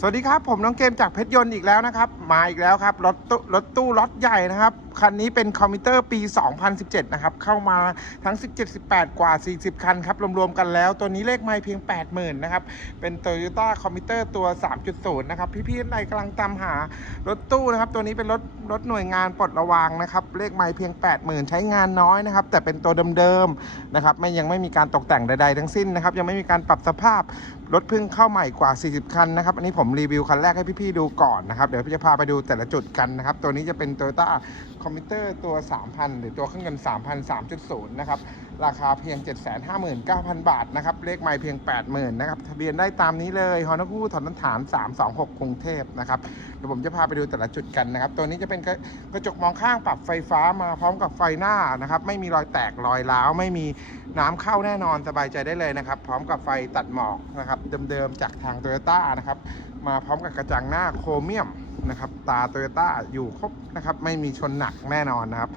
สวัสดีครับ ผมน้องเกมจากเพชรยนต์อีกแล้วนะครับ มาอีกแล้วครับรถตู้รถตู้รถใหญ่นะครับ คันนี้เป็นคอมพิวเตอร์ปี 2017 นะครับ เข้ามาทั้ง 17 18 กว่า 40 คันครับ รวมๆกันแล้วตัวนี้เลขไม่เพียง 80,000 นะครับ เป็น Toyota คอมพิวเตอร์ตัว 3.0 นะครับ พี่ๆท่านกำลังตามหารถตู้นะครับ ตัวนี้เป็นรถรถหน่วยงานปลดระวางนะครับ เลขไม่เพียง 80,000 ใช้งานน้อยนะครับ แต่เป็นตัวเดิมๆนะครับไม่ยังไม่มีการตกแต่งใดๆทั้งสิ้นนะครับยังไม่มีการปรับสภาพรถเพิ่งเข้าใหม่กว่า 40 คันนะครับอันนี้ผมรีวิวคันแรกให้พี่ๆดูก่อนนะครับ เดี๋ยวพี่จะพาไปดูแต่ละจุดกันนะครับ ตัวนี้จะเป็น Toyota คอมพิวเตอร์ตัว 3,000 หรือตัวเครื่องยนต์3,000 3.0 นะครับ ราคาเพียง 759,000 บาทนะครับ เลขไม่เพียง 80,000 นะครับ ทะเบียนได้ตามนี้เลยฮอนคูถอนฐาน 326 กรุงเทพนะครับ เดี๋ยวผมจะพาไปดูแต่ละจุดกันนะครับ ตัวนี้จะเป็นกระกระจกมองข้างปรับไฟฟ้ามาพร้อมกับไฟหน้านะครับ ไม่มีรอยแตกรอยร้าวไม่มีน้ำเข้าแน่นอนสบายใจได้เลยนะครับ พร้อมกับไฟตัดหมอกนะครับเดิมๆจากทางโตโยต้านะครับมาพร้อมกับกระจังหน้าโครเมียมนะครับตาโตโยต้าอยู่ครบนะครับไม่มีชนหนักแน่นอนนะครับ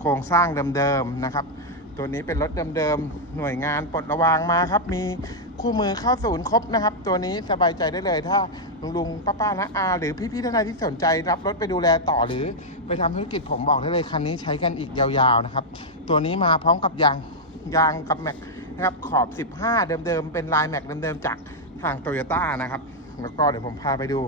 โครงสร้างเดิมๆนะครับ ตัวนี้เป็นรถเดิมๆหน่วยงานปลดระวางมาครับ มีคู่มือเข้าศูนย์ครบนะครับ ตัวนี้สบายใจได้เลยถ้าลุงลุงป้าป้านะอา หรือพี่ๆท่านใดที่สนใจรับรถไปดูแลต่อหรือไปทำธุรกิจผมบอกได้เลยคันนี้ใช้กันอีกยาวๆนะครับ ตัวนี้มาพร้อมกับยางยางกับแม็กนะครับขอบ 15 เดิมๆเป็นลายแม็กเดิมๆจากทางโตโยต้านะครับ แล้วก็เดี๋ยวผมพาไปดู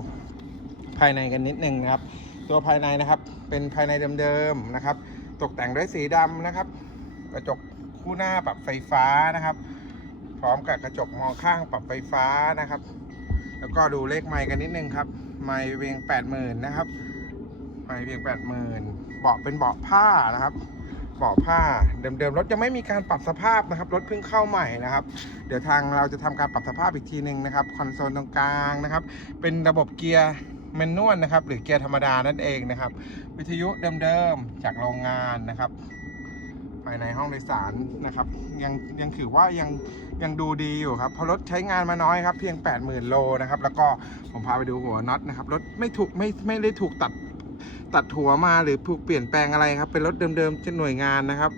ภายในกันนิดนึงนะครับ ตัวภายในนะครับเป็นภายในเดิมๆนะครับ ตกแต่งด้วยสีดำนะครับ กระจกคู่หน้าปรับไฟฟ้านะครับ พร้อมกับกระจกมองข้างปรับไฟฟ้านะครับ แล้วก็ดูเลขไมค์กันนิดนึงครับ ไมค์เพียงแปดหมื่นนะครับ ไมค์เพียงแปดหมื่นเบาะเป็นเบาะผ้านะครับ เบาะผ้าเดิมๆรถยังไม่มีการปรับสภาพนะครับรถเพิ่งเข้าใหม่นะครับ เดี๋ยวทางเราจะทำการปรับสภาพอีกทีหนึ่งนะครับคอนโซลตรงกลางนะครับ เป็นระบบเกียร์แมนนวลนะครับ หรือเกียร์ธรรมดานั่นเองนะครับ วิทยุเดิมๆจากโรงงานนะครับภายในห้องโดยสารนะครับ ยังยังถือว่ายังยังดูดีอยู่ครับเพราะรถใช้งานมาน้อยครับ เพียง 80,000 โลนะครับ แล้วก็ผมพาไปดูหัวน็อตนะครับรถไม่ถูกไม่ไม่ได้ถูกตัด ตัดหัวมาหรือถูกเปลี่ยนแปลงอะไรครับ เป็นรถเดิมๆจะหน่วยงานนะครับ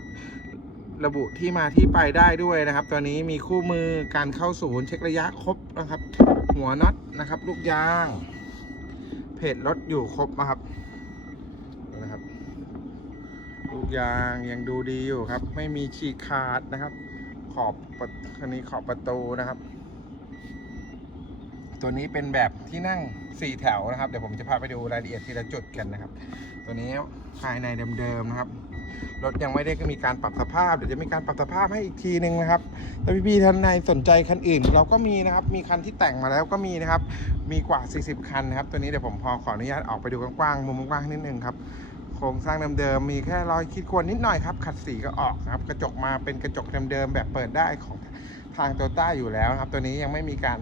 ระบุที่มาที่ไปได้ด้วยนะครับตอนนี้มีคู่มือการเข้าศูนย์เช็คระยะครบนะครับ หัวน็อตนะครับ ลูกยาง เพจรถอยู่ครบนะครับนะครับ ลูกยางยังดูดีอยู่ครับ ไม่มีฉีกขาดนะครับ ขอบประคันนี้ขอบประตูนะครับ ตัวนี้เป็นแบบที่นั่ง 4 แถวนะครับ เดี๋ยวผมจะพาไปดูรายละเอียดทีละจุดกันนะครับ ตัวนี้ภายในเดิมๆนะครับ รถยังไม่ได้ก็มีการปรับสภาพ เดี๋ยวจะมีการปรับสภาพให้อีกทีหนึ่งนะครับถ้าพี่ๆท่านใดสนใจคันอื่น เราก็มีนะครับ มีคันที่แต่งมาแล้วก็มีนะครับ มีกว่า 40 คันนะครับ ตัวนี้เดี๋ยวผมพอขออนุญาตออกไปดูกว้างๆ มุมกว้างนิดนึงครับโครงสร้างเดิมๆมีแค่รอยขีดข่วนนิดหน่อยครับ ขัดสีก็ออกนะครับ กระจกมาเป็นกระจกเดิมๆแบบเปิดได้ของทางโตต้าอยู่แล้วนะครับ ตัวนี้ยังไม่มีการ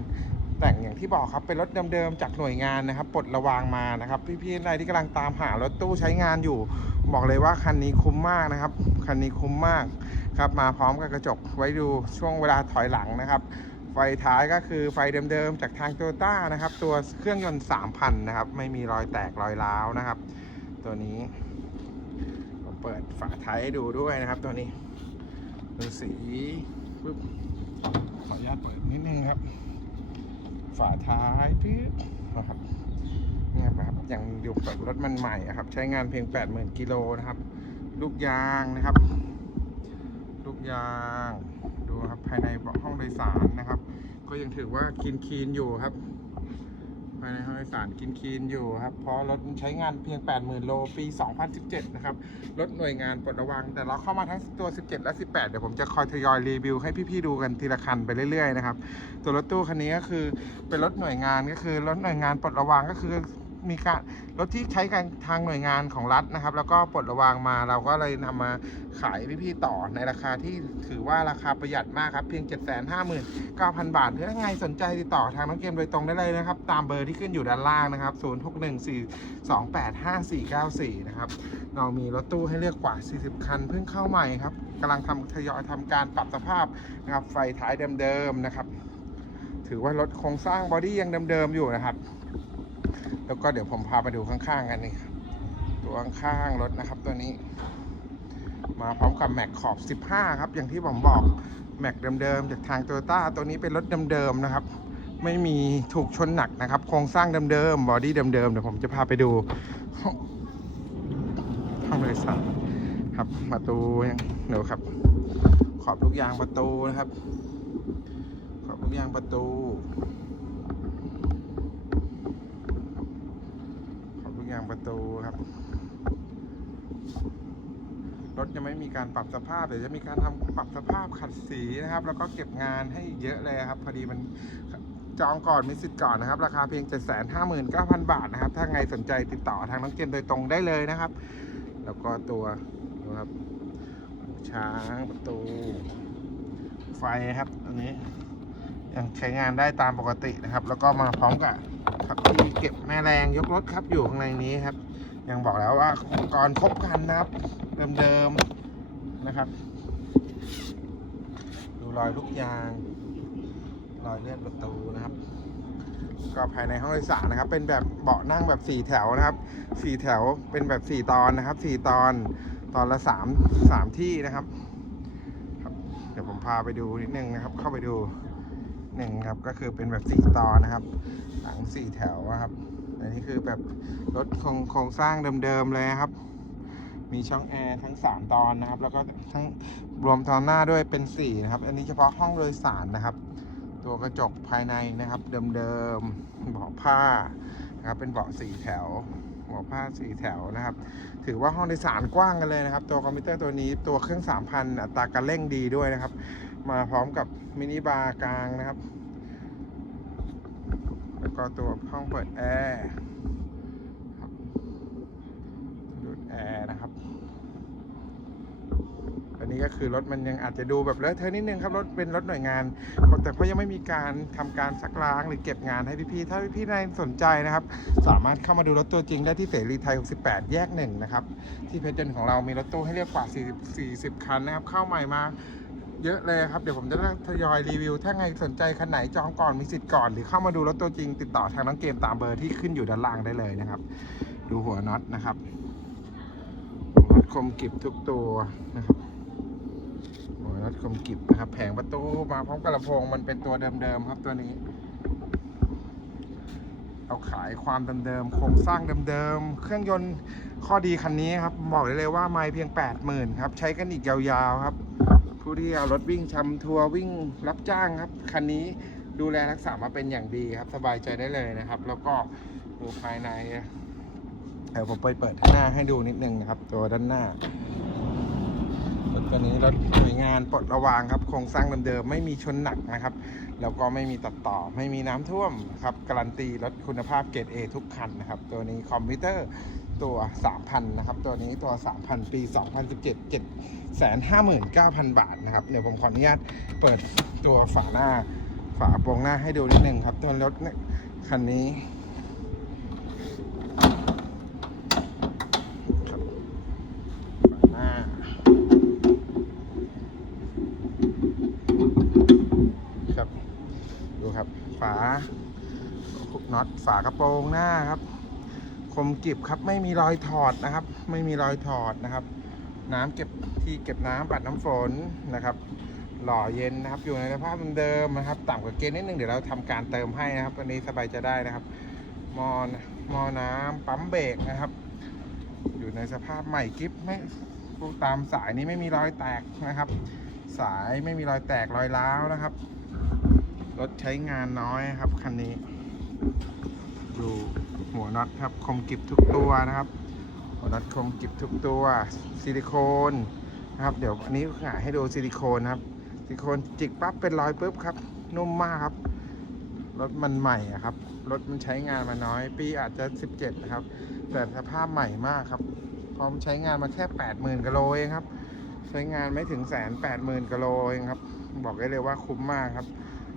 แต่งอย่างที่บอกครับเป็นรถเดิมๆจากหน่วยงานนะครับปลดระวางมานะครับพี่ๆใดที่กำลังตามหารถตู้ใช้งานอยู่ บอกเลยว่าคันนี้คุ้มมากนะครับคันนี้คุ้มมากครับมาพร้อมกับกระจกไว้ดูช่วงเวลาถอยหลังนะครับไฟท้ายก็คือไฟเดิมๆจากทางโตโยต้านะครับตัวเครื่องยนต์3,000นะครับไม่มีรอยแตกรอยร้าวนะครับ ตัวนี้ผมเปิดฝาท้ายให้ดูด้วยนะครับ ตัวนี้ดูสีปึ๊บขออนุญาตเปิดนิดนึงครับ ฝาท้ายพี่นะครับเนี่ยครับอย่างอยู่แบบรถมันใหม่ครับ ใช้งานเพียง 80,000กิโลนะครับ ลูกยางนะครับ ลูกยางดูครับภายในห้องโดยสารนะครับ ก็ยังถือว่ากินคีนอยู่ครับ ภายในห้องโดยสารกินคีนอยู่ครับ เพราะรถใช้งานเพียง 80,000 โล ปี 2017 นะครับ รถหน่วยงานปลดระวัง แต่เราเข้ามาทั้งตัว 17 และ 18 เดี๋ยวผมจะคอยทยอยรีวิวให้พี่ๆดูกันทีละคันไปเรื่อยๆนะครับ ตัวรถตู้คันนี้ก็คือเป็นรถหน่วยงานก็คือรถหน่วยงานปลดระวังก็คือ มีการรถที่ใช้กันทางหน่วยงานของรัฐนะครับ แล้วก็ปลดระวังมาเราก็เลยนำมาขายพี่ๆต่อในราคาที่ถือว่าราคาประหยัดมากครับ เพียง 759,000 บาทถ้าไงสนใจติดต่อทางน้องเกมโดยตรงได้เลยนะครับ ตามเบอร์ที่ขึ้นอยู่ด้านล่างนะครับ 0614285494 นะครับเรามีรถตู้ให้เลือกกว่า 40 คันเพิ่งเข้าใหม่ครับกำลังทำทยอยทำการปรับสภาพนะครับไฟท้ายเดิมๆนะครับ ถือว่ารถโครงสร้างบอดี้ยังเดิมๆอยู่นะครับ แล้วก็เดี๋ยวผมพาไปดูข้างๆกันนี่ครับตัวข้างๆรถนะครับตัวนี้ มาพร้อมกับแม็กขอบ 15 ครับ อย่างที่ผมบอกแม็กเดิมๆจากทางโตโยต้าตัวนี้เป็นรถเดิมๆนะครับ ไม่มีถูกชนหนักนะครับ โครงสร้างเดิมๆบอดี้เดิมๆเดี๋ยวผมจะพาไปดูห้องโดยสารครับประตูยังเดี๋ยวครับ ขอบลูกยางประตูนะครับ ขอบลูกยางประตู ขอบลูก ยางประตูครับ รถยังไม่มีการปรับสภาพเดี๋ยวจะมีการทำปรับสภาพขัดสีนะครับ แล้วก็เก็บงานให้เยอะเลยครับ พอดีมันจองก่อนมีสิทธิ์ก่อนนะครับ ราคาเพียง 759,000 บาทนะครับ ถ้าไงสนใจติดต่อทางน้องเกมโดยตรงได้เลยนะครับ แล้วก็ตัวดูครับ ช้างประตู ไฟครับ อันนี้ยังใช้งานได้ตามปกตินะครับ แล้วก็มาพร้อมกับ ขับที่เก็บแม่แรงยกรถครับอยู่ข้างในนี้ครับ ยังบอกแล้วว่าอุปกรณ์ครบครันนะครับ เดิมๆนะครับ ดูรอยลูกยาง รอยเลื่อนประตูนะครับ ก็ภายในห้องโดยสารนะครับ เป็นแบบเบาะนั่งแบบสี่แถวนะครับสี่แถวเป็นแบบสี่ตอนนะครับสี่ตอนตอนละสามสามที่นะครับครับเดี๋ยวผมพาไปดูนิดนึงนะครับ เข้าไปดูหนึ่งครับก็คือเป็นแบบสี่ตอนนะครับ หลังสี่แถวนะครับ อันนี้คือแบบรถโครงโครงสร้างเดิมๆเลยครับ มีช่องแอร์ทั้ง3ตอนนะครับ แล้วก็ทั้งรวมตอนหน้าด้วยเป็น4นะครับ อันนี้เฉพาะห้องโดยสารนะครับ ตัวกระจกภายในนะครับเดิมๆเบาะผ้านะครับ เป็นเบาะสี่แถวเบาะผ้าสี่แถวนะครับ ถือว่าห้องโดยสารกว้างกันเลยนะครับ ตัวคอมพิวเตอร์ตัวนี้ตัวเครื่อง 3,000 อัตราการเร่งดีด้วยนะครับ มาพร้อมกับมินิบาร์กลางนะครับ แล้วก็ตัวห้องเปิดแอร์ดูดแอร์นะครับอันนี้ก็คือรถมันยังอาจจะดูแบบเลอะเทอะนิดนึงครับรถเป็นรถหน่วยงาน แต่ก็ยังไม่มีการทำการซักล้างหรือเก็บงานให้พี่ๆถ้าพี่ๆในสนใจนะครับ สามารถเข้ามาดูรถตัวจริงได้ที่เสรีไทย 68 แยกหนึ่งนะครับ ที่เพชรยนต์ของเรามีรถตู้ให้เลือกกว่า 40 40 คันนะครับ เข้าใหม่มา เยอะเลยครับ เดี๋ยวผมจะทยอยรีวิว ถ้าไงสนใจคันไหนจองก่อนมีสิทธิ์ก่อน หรือเข้ามาดูรถตัวจริง ติดต่อทางน้องเกมตามเบอร์ที่ขึ้นอยู่ด้านล่างได้เลยนะครับ ดูหัวน็อตนะครับหัวน็อตคมกริบทุกตัวนะครับหัวน็อตคมกริบนะครับ แผงประตูมาพร้อมกับลำโพงมันเป็นตัวเดิมๆครับตัวนี้เอาขายความเดิมๆ โครงสร้างเดิมๆ เครื่องยนต์ข้อดีคันนี้ครับ บอกได้เลยว่าไม่เพียง 80,000 ครับ ใช้กันอีกยาวๆ ครับ ผู้ที่เอารถวิ่งชำทัวร์วิ่งรับจ้างครับ คันนี้ดูแลรักษามาเป็นอย่างดีครับ สบายใจได้เลยนะครับ แล้วก็ดูภายในเดี๋ยวผมไปเปิดหน้าให้ดูนิดนึงนะครับ ตัวด้านหน้า รถตัวนี้รถหน่วยงานปลดระวางครับโครงสร้างเดิมๆไม่มีชนหนักนะครับ แล้วก็ไม่มีตัดต่อไม่มีน้ำท่วมครับการันตีรถคุณภาพเกรด A ทุกคันนะครับ ตัวนี้คอมพิวเตอร์ตัว 3,000 นะครับ ตัวนี้ตัว 3,000 ปี 2017 759,000 บาทนะครับ เดี๋ยวผมขออนุญาตเปิดตัวฝาหน้า ฝาโปรงหน้าให้ดูนิดนึงครับ ตัวรถเนี่ยคันนี้ครับฝาหน้า ครับ ดูครับ ฝา น็อตฝากระโปรงหน้าครับ คมกริบครับไม่มีรอยถอดนะครับ ไม่มีรอยถอดนะครับ น้ำเก็บที่เก็บน้ำปัดน้ำฝนนะครับ หล่อเย็นนะครับ อยู่ในสภาพเดิมนะครับ ต่ำกว่าเกณฑ์นิดนึงเดี๋ยวเราทำการเติมให้นะครับอันนี้สบายจะได้นะครับมอนมอน้ำปั๊มเบรกนะครับ อยู่ในสภาพใหม่กิฟไม่ตามสายนี้ไม่มีรอยแตกนะครับ สายไม่มีรอยแตกรอยร้าวนะครับ รถใช้งานน้อยครับคันนี้ ดูหัวน็อตครับคมกริบทุกตัวนะครับ หัวน็อตคมกริบทุกตัวซิลิโคนนะครับ เดี๋ยวอันนี้หาให้ดูซิลิโคนครับซิลิโคนจิกปั๊บเป็นรอยปุ๊บครับ นุ่มมากครับรถมันใหม่ครับ รถมันใช้งานมาน้อย ปีอาจจะ 17 นะครับ แต่สภาพใหม่มากครับ พร้อมใช้งานมาแค่ 80,000กิโลเองครับ ใช้งานไม่ถึงแสนแปดหมื่นกิโลเองครับ บอกได้เลยว่าคุ้มมากครับ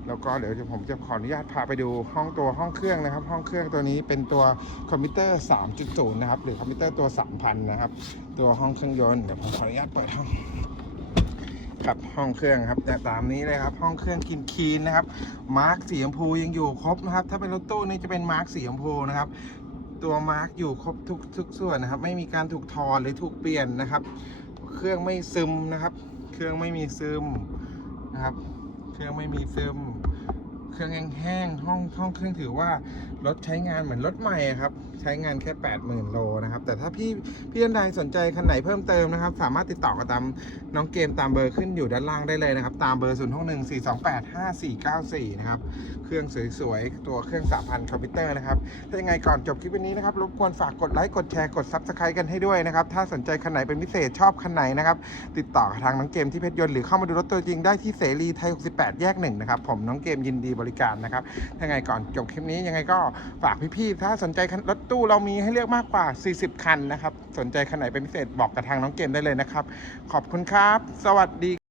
แล้วก็เดี๋ยวผมจะขออนุญาตพาไปดูห้องตัวห้องเครื่องนะครับ ห้องเครื่องตัวนี้เป็นตัวคอมพิวเตอร์ 3.0 นะครับ หรือคอมพิวเตอร์ตัว 3,000 นะครับ ตัวห้องเครื่องยนต์เดี๋ยวผมขออนุญาตเปิดห้องครับห้องเครื่องครับแต่ตามนี้เลยครับ ห้องเครื่องคินคีนนะครับมาร์กสีชมพูยังอยู่ครบนะครับ ถ้าเป็นรถตู้นี่จะเป็นมาร์กสีชมพูนะครับตัวมาร์กอยู่ครบทุกทุกส่วนนะครับ ไม่มีการถูกถอดหรือถูกเปลี่ยนนะครับ เครื่องไม่ซึมนะครับ เครื่องไม่มีซึมนะครับ เครื่องไม่มีซึม เครื่องแห้งๆห้องห้องเครื่องถือว่ารถใช้งานเหมือนรถใหม่ครับ ใช้งานแค่ 80,000 โลนะครับ แต่ถ้าพี่พี่ท่านใดสนใจคันไหนเพิ่มเติมนะครับ สามารถติดต่อกับตามน้องเกมตามเบอร์ขึ้นอยู่ด้านล่างได้เลยนะครับ ตามเบอร์ 0 6 1 4 2 8 5 4 9 4 นะครับ รื่องสวยๆ ตัวเครื่อง3,000คอมพิวเตอร์นะครับ ถ้ายังไงก่อนจบคลิปวันนี้นะครับ รบกวนฝากกดไลค์ กดแชร์ กด Subscribe กันให้ด้วยนะครับ ถ้าสนใจคันไหนเป็นพิเศษชอบคันไหนนะครับ ติดต่อทางน้องเกมที่เพชรยนต์หรือเข้ามาดูรถตัวจริงได้ที่เสรีไทย 68 แยกหนึ่งนะครับ ผมน้องเกมยินดีบริการนะครับ ถ้ายังไงก่อนจบคลิปนี้ยังไงก็ฝากพี่ๆ ถ้าสนใจรถตู้เรามีให้เลือกมากกว่า 40 คันนะครับ สนใจคันไหนเป็นพิเศษบอกกับทางน้องเกมได้เลยนะครับ ขอบคุณครับ สวัสดี